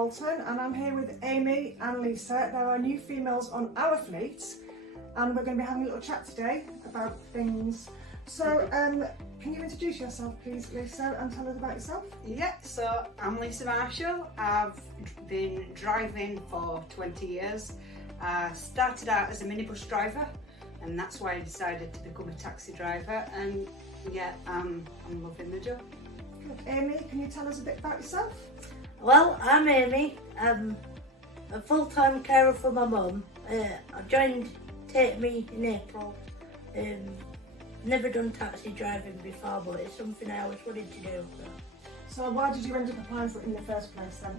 Moulton, and I'm here with Amy and Lisa. There are new females on our fleet, and we're going to be having a little chat today about things. So, can you introduce yourself, please, Lisa, and tell us about yourself? Yeah, so I'm Lisa Marshall. I've been driving for 20 years. I started out as a minibus driver, and that's why I decided to become a taxi driver. And yeah, I'm loving the job. Good. Amy, can you tell us a bit about yourself? Well, I'm Amy. I'm a full-time carer for my mum. I joined Take Me in April. Never done taxi driving before, but it's something I always wanted to do. So why did you end up applying for it in the first place then?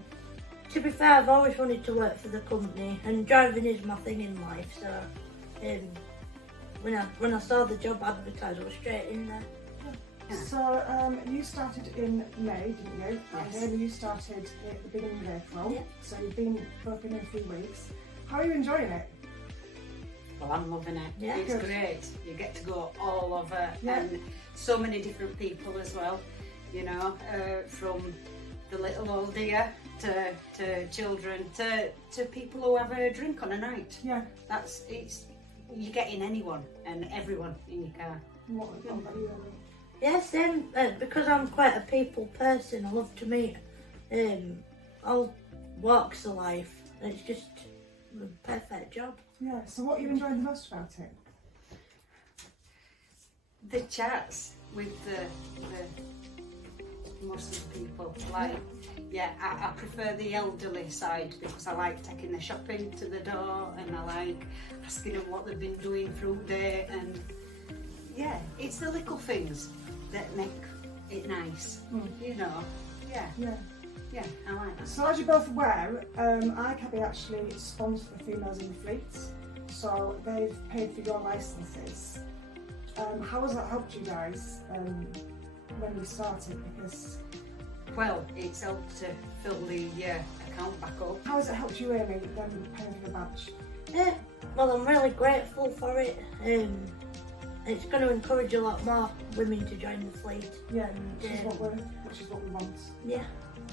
To be fair, I've always wanted to work for the company, and driving is my thing in life. So when I saw the job advertised, I was straight in there. So you started in May, didn't you? Yes. And then you started at the beginning of April. Yeah. So you've both been in a few weeks. How are you enjoying it? Well, I'm loving it. Yeah. It's Good. great. You get to go all over, Yeah. and so many different people as well. You know, from the little old dear to children to people who have a drink on a night. Yeah. You're getting anyone and everyone in your car. What about you, Amy? Yeah, same. Because I'm quite a people person, I love to meet all walks of life. And it's just a perfect job. Yeah. So what are you enjoying the most about it? The chats with the most of the people. Like, yeah, I prefer the elderly side because I like taking the shopping to the door, and I like asking them what they've been doing through the day. And yeah, it's the little things that make it nice. You know. Yeah, Yeah. I like that. So as you're both aware, iCabby actually sponsors the females in the fleet. So they've paid for your licences. How has that helped you guys when you started? Because Well, it's helped to fill the account back up. how has it helped you, Amy, them paying for the badge? Yeah, well, I'm really grateful for it. It's going to encourage a lot more women to join the fleet. Yeah, which is what we want. Yeah.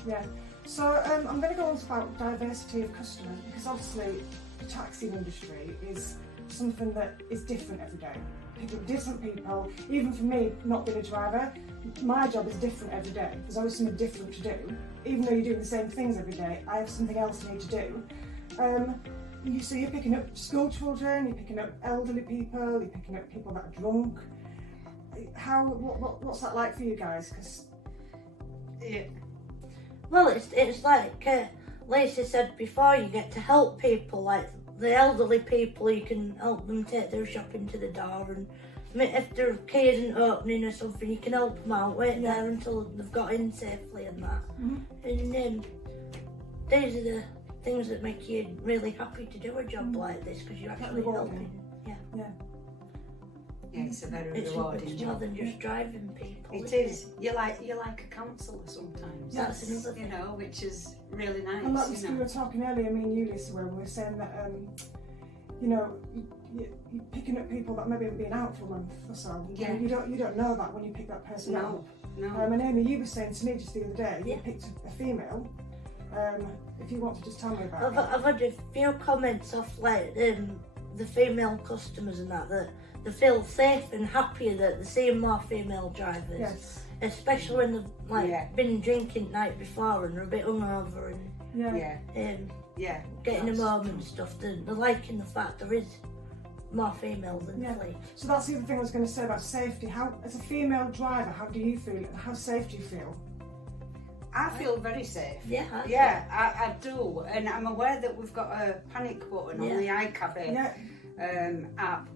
Yeah. So I'm going to go on to about diversity of customers, because obviously the taxi industry is something that is different every day. Different people, even for me, not being a driver, my job is different every day. There's always something different to do. Even though you're doing the same things every day, I have something else I need to do. So you're picking up school children, you're picking up elderly people, you're picking up people that are drunk. What's that like for you guys? 'Cause Yeah. Well, it's like Lisa said before, you get to help people, like the elderly people, you can help them take their shopping to the door, and if their key isn't opening or something, you can help them out, wait there until they've got in safely and that. And these are the things that make you really happy to do a job like this, because you're actually helping. Yeah. Yeah, it's a very It's rewarding more job. than just driving people. It isn't is. You're like a counsellor sometimes. That's another thing. You know, which is really nice. And like you we know. were talking earlier, me and you, Lisa, when we were saying that, you know, you're picking up people that maybe haven't been out for a month or so. Yeah. And you don't know that when you pick that person up. No. And Amy, you were saying to me just the other day, Yeah. you picked up a female. If you want to just tell me about I've had a few comments off like the female customers and that they feel safe and happier that they're seeing more female drivers. Yes. Especially when they've been drinking the night before and they're a bit hungover and Yeah. getting them home and stuff. They're liking the fact there is more females in the fleet. So that's the other thing I was going to say about safety. How, as a female driver, how do you feel? How safe do you feel? I feel very safe. Yeah. I do, and I'm aware that we've got a panic button on the iCabby app,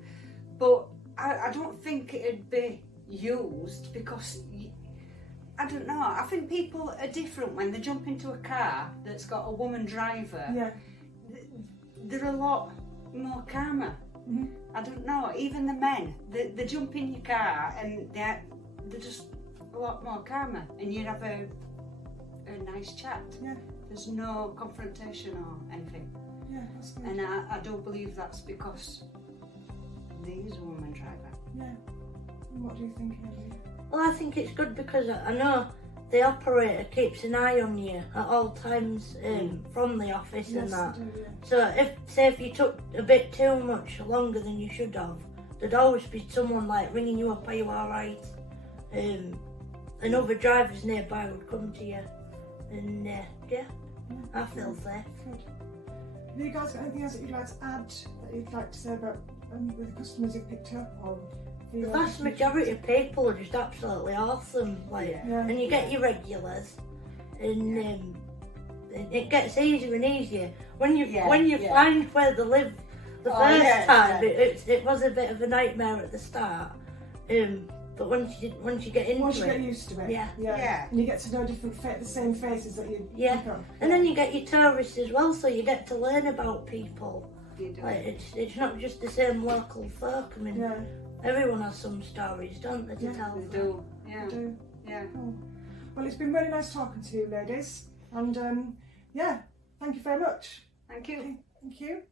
but I don't think it'd be used because I don't know. I think people are different when they jump into a car that's got a woman driver. Yeah. They're a lot more calmer. I don't know. Even the men, they jump in your car and they're just a lot more calmer, and you have a nice chat. Yeah. There's no confrontation or anything. Yeah, that's good. And I do believe that's because there is a woman driver. Yeah. And what do you think, Amy? Well, I think it's good because I know the operator keeps an eye on you at all times from the office and Yes, that. they do, yeah. So if you took a bit too much longer than you should have, there'd always be someone like ringing you up, are you alright? And other drivers nearby would come to you. And yeah, I feel safe. Good. Have you guys got anything else that you'd like to add, that you'd like to say about with the customers you've picked up? Or The vast majority of people are just absolutely awesome. Like, Yeah. and you get your regulars, and it gets easier and easier when you find where they live. The first time it was a bit of a nightmare at the start, but once you get into Once you it, get used to it, Yeah. and you get to know the same faces that you pick up. and then you get your tourists as well, so you get to learn about people. You do. Like it's not just the same local folk. I mean, Yeah, everyone has some stories, don't they, to Yeah, tell? They do. Yeah. I do. Yeah. Oh. Well, it's been really nice talking to you, ladies, and yeah, thank you very much. Thank you. Thank you.